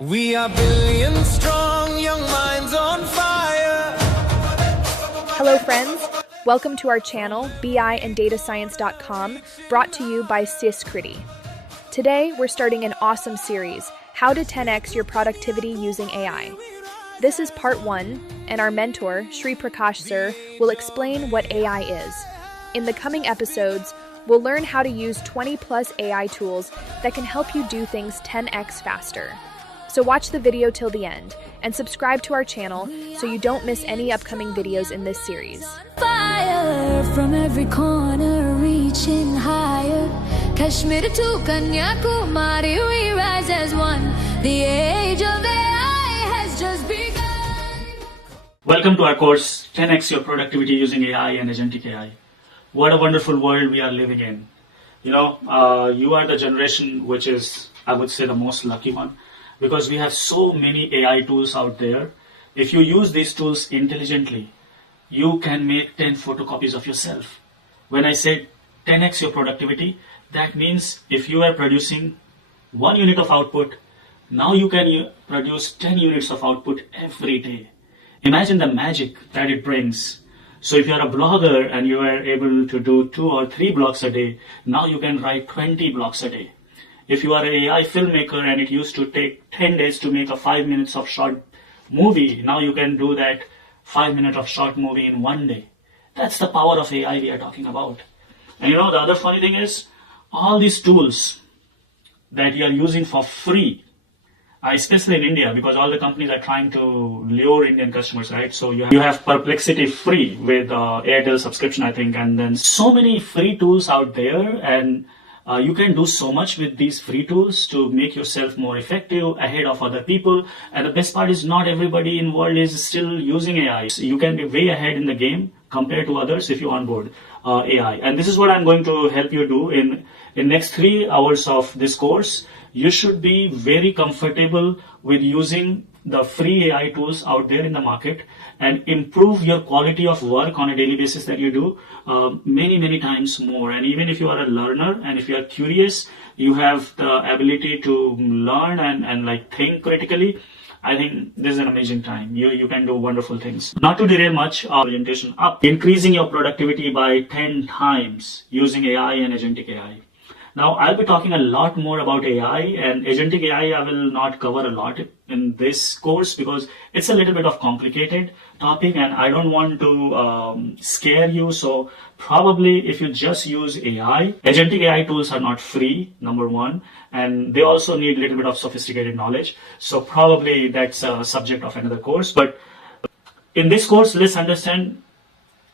We are billions strong, young minds on fire. Hello friends, welcome to our channel BIandDataScience.com, brought to you by Syskriti. Today we're starting an awesome series, How to 10x Your Productivity Using AI. This is part 1, and our mentor, Shri Prakash Sir, will explain what AI is. In the coming episodes, we'll learn how to use 20 plus AI tools that can help you do things 10x faster. So watch the video till the end, and subscribe to our channel so you don't miss any upcoming videos in this series. Fire from every corner, reaching higher. Kashmir to Kanyakumari, we rise as one. The age of AI has just begun. Welcome to our course, 10x Your Productivity Using AI and Agentic AI. What a wonderful world we are living in. You are the generation which is, I would say, the most lucky one, because we have so many AI tools out there. If you use these tools intelligently, you can make 10 photocopies of yourself. When I say 10x your productivity, that means if you are producing 1 unit of output, now you can produce 10 units of output every day. Imagine the magic that it brings. So if you are a blogger and you are able to do 2 or 3 blogs a day, now you can write 20 blogs a day. If you are an AI filmmaker and it used to take 10 days to make a 5 minutes of short movie, now you can do that 5 minutes of short movie in 1 day. That's the power of AI we are talking about. And the other funny thing is, all these tools that you are using for free, especially in India, because all the companies are trying to lure Indian customers, right? So you have Perplexity free with Airtel subscription, I think, and then so many free tools out there, and you can do so much with these free tools to make yourself more effective ahead of other people. And the best part is not everybody in the world is still using AI. So you can be way ahead in the game compared to others if you onboard AI. And this is what I'm going to help you do in next 3 hours of this course. You should be very comfortable with using the free AI tools out there in the market and improve your quality of work on a daily basis that you do many times more. And even if you are a learner and if you are curious, you have the ability to learn and think critically, I think this is an amazing time. You can do wonderful things. Not to derail much, our orientation up, increasing your productivity by 10 times using AI and Agentic AI. Now, I'll be talking a lot more about AI, and Agentic AI I will not cover a lot in this course because it's a little bit of complicated topic and I don't want to scare you. So probably if you just use AI, Agentic AI tools are not free, number one, and they also need a little bit of sophisticated knowledge. So probably that's a subject of another course. But in this course, let's understand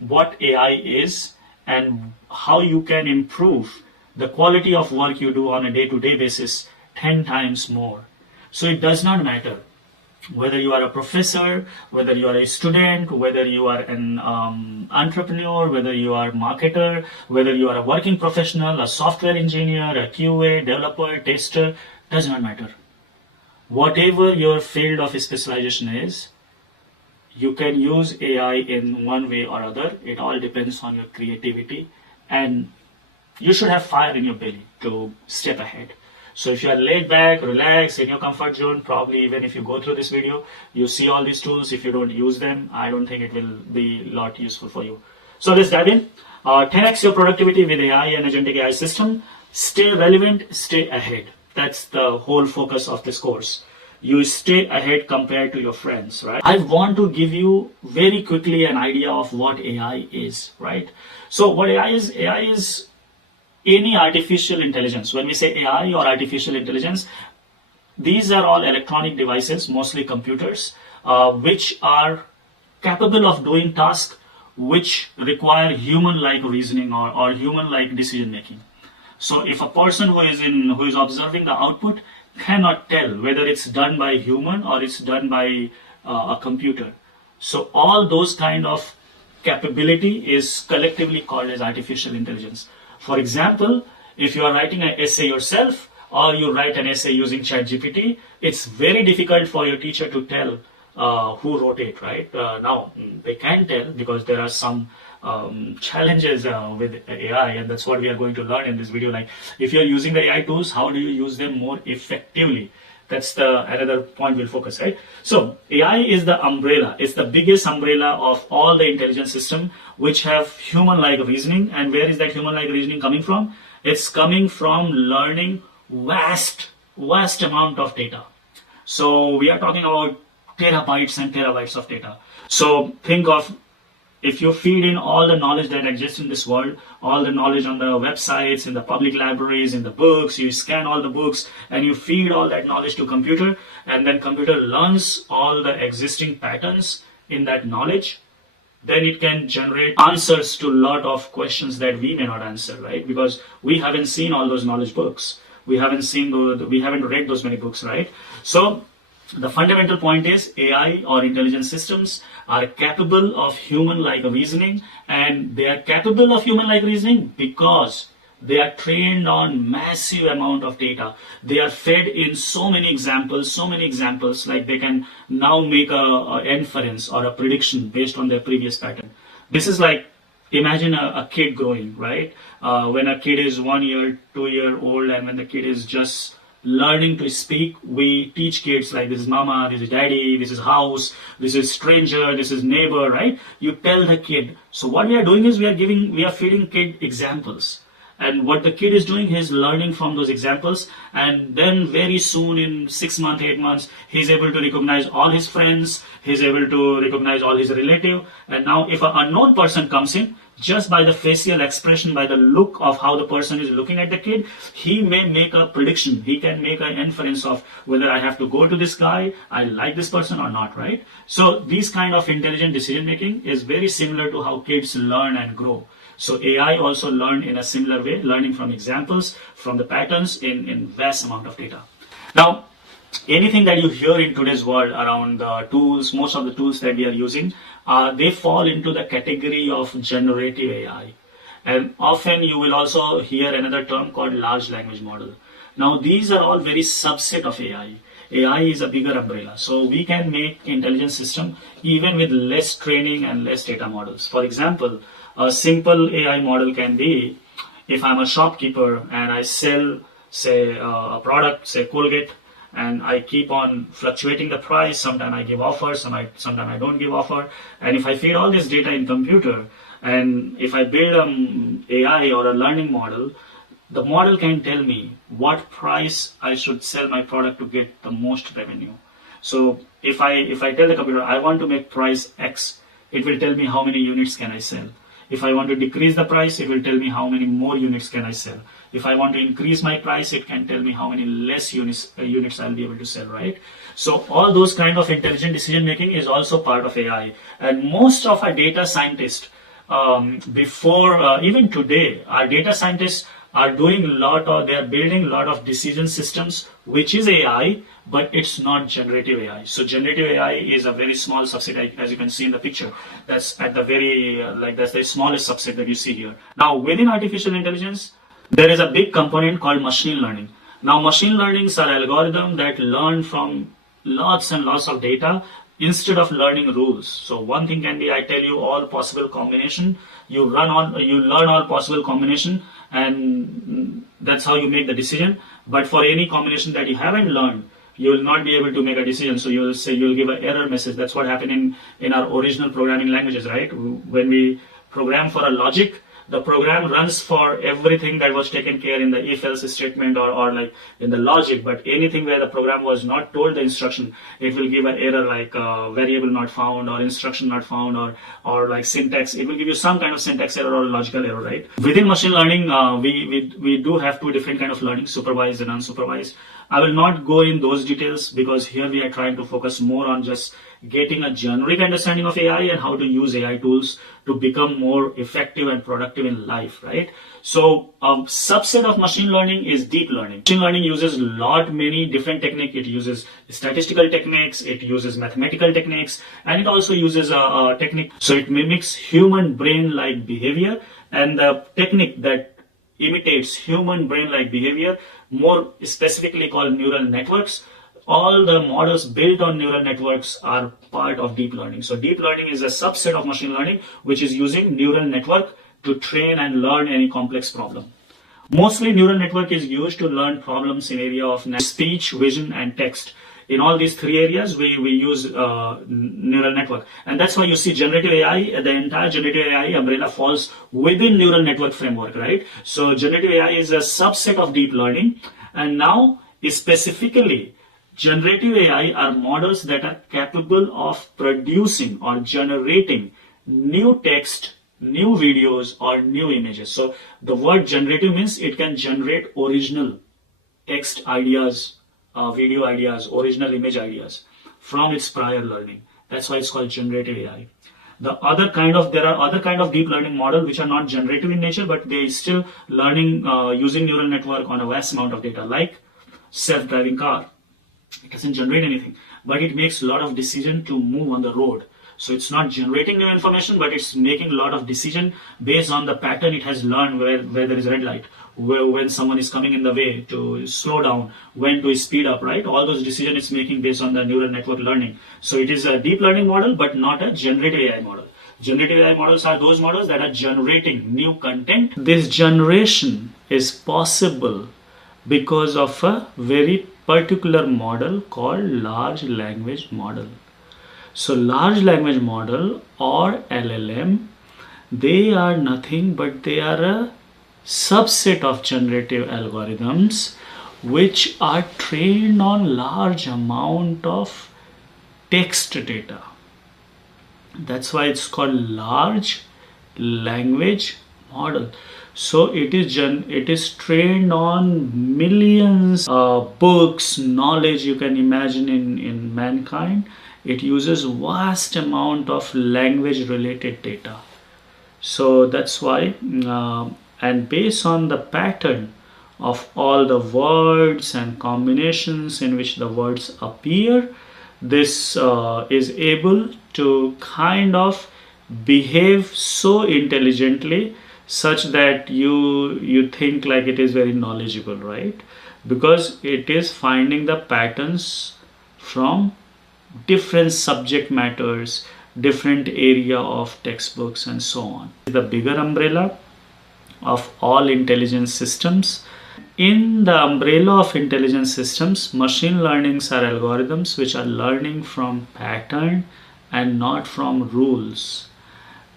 what AI is and how you can improve the quality of work you do on a day-to-day basis 10 times more. So it does not matter whether you are a professor, whether you are a student, whether you are an entrepreneur, whether you are a marketer, whether you are a working professional, a software engineer, a QA, developer, tester, does not matter. Whatever your field of specialization is, you can use AI in one way or other. It all depends on your creativity, and you should have fire in your belly to step ahead. So if you are laid back, relaxed, in your comfort zone, probably even if you go through this video, you see all these tools. If you don't use them, I don't think it will be a lot useful for you. So let's dive in. 10x your productivity with AI and Agentic AI system. Stay relevant, stay ahead. That's the whole focus of this course. You stay ahead compared to your friends, right? I want to give you very quickly an idea of what AI is, right? So what AI is any artificial intelligence. When we say AI or artificial intelligence, these are all electronic devices, mostly computers, which are capable of doing tasks which require human-like reasoning or human-like decision making. So if a person who is observing the output cannot tell whether it's done by human or it's done by a computer. So all those kind of capability is collectively called as artificial intelligence. For example, if you are writing an essay yourself or you write an essay using ChatGPT, it's very difficult for your teacher to tell who wrote it, right? Now, they can tell because there are some challenges with AI, and that's what we are going to learn in this video. Like, if you're using the AI tools, how do you use them more effectively? That's the another point we'll focus, right? So AI is the umbrella. It's the biggest umbrella of all the intelligence system which have human-like reasoning. And where is that human-like reasoning coming from? It's coming from learning vast amount of data. So we are talking about terabytes and terabytes of data. So think of, if you feed in all the knowledge that exists in this world, all the knowledge on the websites, in the public libraries, in the books, you scan all the books and you feed all that knowledge to computer, and then computer learns all the existing patterns in that knowledge, then it can generate answers to a lot of questions that we may not answer, right? Because we haven't seen all those knowledge books. We haven't read those many books, right? So the fundamental point is AI or intelligence systems are capable of human-like reasoning, and they are capable of human-like reasoning because they are trained on massive amount of data. They are fed in so many examples, like they can now make a inference or a prediction based on their previous pattern. This is like, imagine a kid growing, right? When a kid is 1 year, 2 year old, and when the kid is just learning to speak, we teach kids like, this is mama, this is daddy, this is house, this is stranger, this is neighbor, right? You tell the kid. So what we are doing is we are feeding kid examples. And what the kid is doing, he's learning from those examples, and then very soon, in 6 months, 8 months, he's able to recognize all his friends, he's able to recognize all his relative. And now if an unknown person comes in, just by the facial expression, by the look of how the person is looking at the kid, he may make a prediction. He can make an inference of whether I have to go to this guy, I like this person or not, right? So these kind of intelligent decision making is very similar to how kids learn and grow. So AI also learn in a similar way, learning from examples, from the patterns in vast amount of data. Now, anything that you hear in today's world around the tools, most of the tools that we are using, they fall into the category of generative AI. And often you will also hear another term called large language model. Now, these are all very subset of AI. AI is a bigger umbrella. So we can make intelligence system even with less training and less data models. For example, a simple AI model can be, if I'm a shopkeeper and I sell, say, a product, say Colgate, and I keep on fluctuating the price. Sometimes I give offers, sometimes I don't give offer. And if I feed all this data in computer, and if I build an AI or a learning model, the model can tell me what price I should sell my product to get the most revenue. So if I tell the computer I want to make price X, it will tell me how many units can I sell. If I want to decrease the price, it will tell me how many more units can I sell. If I want to increase my price, it can tell me how many less units I'll be able to sell, right? So all those kind of intelligent decision making is also part of AI. And most of our data scientists, even today, our data scientists are doing they are building a lot of decision systems, which is AI, but it's not generative AI. So generative AI is a very small subset, as you can see in the picture. That's at the that's the smallest subset that you see here. Now, within artificial intelligence, there is a big component called machine learning. Now, machine learnings are algorithms that learn from lots and lots of data instead of learning rules. So one thing can be, I tell you all possible combination, you learn all possible combination, and that's how you make the decision. But for any combination that you haven't learned, you will not be able to make a decision. So you'll give an error message. That's what happened in our original programming languages, right? When we program for a logic, the program runs for everything that was taken care in the if-else statement or like in the logic, but anything where the program was not told the instruction, it will give an error like variable not found or instruction not found or like syntax. It will give you some kind of syntax error or logical error, right? Within machine learning, we do have two different kind of learning, supervised and unsupervised. I will not go in those details because here we are trying to focus more on just getting a generic understanding of AI and how to use AI tools to become more effective and productive in life, right? So a subset of machine learning is deep learning. Machine learning uses many different techniques. It uses statistical techniques, it uses mathematical techniques, and it also uses a technique. So it mimics human brain-like behavior, and the technique that imitates human brain-like behavior, more specifically called neural networks. All the models built on neural networks are part of deep learning. So deep learning is a subset of machine learning, which is using neural network to train and learn any complex problem. Mostly neural network is used to learn problems in area of speech, vision, and text. In all these three areas, we use neural network. And that's why you see generative AI, the entire generative AI umbrella falls within neural network framework, right? So generative AI is a subset of deep learning. And now, specifically, generative AI are models that are capable of producing or generating new text, new videos, or new images. So the word generative means it can generate original text ideas, video ideas, original image ideas from its prior learning. That's why it's called generative AI. There are other kind of deep learning model which are not generative in nature, but they still learning using neural network on a vast amount of data, like self-driving car. It doesn't generate anything, but it makes a lot of decision to move on the road. So it's not generating new information, but it's making a lot of decision based on the pattern it has learned where there is red light, when someone is coming in the way to slow down, when to speed up, right? All those decisions it's making based on the neural network learning. So it is a deep learning model, but not a generative AI model. Generative AI models are those models that are generating new content. This generation is possible because of a very particular model called large language model. So large language model or LLM, they are nothing but they are a subset of generative algorithms which are trained on large amount of text data. That's why it's called large language model. So it is trained on millions of books, knowledge you can imagine in mankind. It uses vast amount of language related data. So that's why and based on the pattern of all the words and combinations in which the words appear, this is able to kind of behave so intelligently such that you think like it is very knowledgeable, right? Because it is finding the patterns from different subject matters, different area of textbooks, and so on. The bigger umbrella of all intelligence systems. In the umbrella of intelligence systems, machine learnings are algorithms which are learning from pattern and not from rules.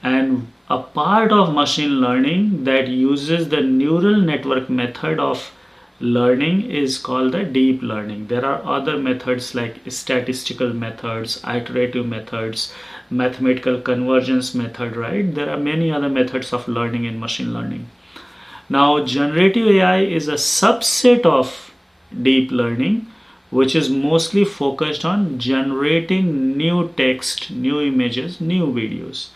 And a part of machine learning that uses the neural network method of learning is called the deep learning. There are other methods like statistical methods, iterative methods, mathematical convergence method, right? There are many other methods of learning in machine learning. Now, generative AI is a subset of deep learning, which is mostly focused on generating new text, new images, new videos.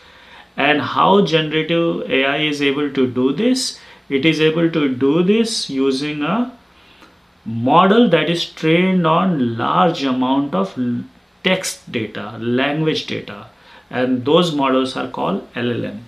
And how generative AI is able to do this? It is able to do this using a model that is trained on large amount of text data, language data, and those models are called LLM.